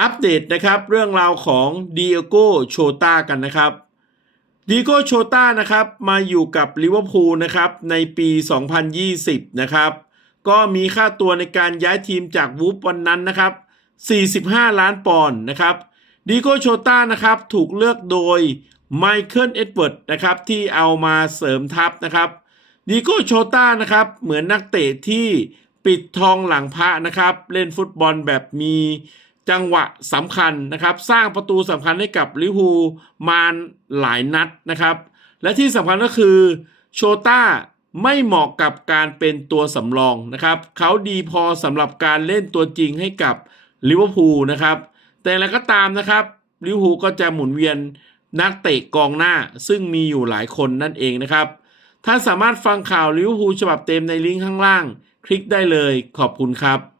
อัปเดตนะครับเรื่องราวของดิเอโกโชตากันนะครับดิโกโชตานะครับมาอยู่กับลิเวอร์พูลนะครับในปี 2020 นะครับ ก็มีค่าตัวในการย้ายทีมจากวูฟวันนั้นนะครับ 45 ล้านปอนด์นะครับดิโกโชตานะครับถูกเลือกโดยไมเคิลเอ็ดเวิร์ดนะครับที่เอามาเสริมทัพนะครับดิโกโชตานะครับเหมือนนักเตะที่ปิดทองหลังพระนะครับ เล่นฟุตบอลแบบมี จังหวะสำคัญนะครับ สร้างประตูสำคัญให้กับลิเวอร์พูลมาหลายนัดนะครับ และที่สำคัญก็คือโชต้าไม่เหมาะกับการเป็นตัวสำรองนะครับ เขาดีพอสำหรับการเล่นตัวจริงให้กับลิเวอร์พูลนะครับ แต่อะไรก็ตามนะครับลิเวอร์พูลก็จะหมุนเวียนนักเตะกองหน้าซึ่งมีอยู่หลายคนนั่นเองนะครับท่านสามารถฟังข่าวลิเวอร์พูลฉบับเต็มในลิงก์ข้างล่าง คลิกได้เลยขอบคุณครับ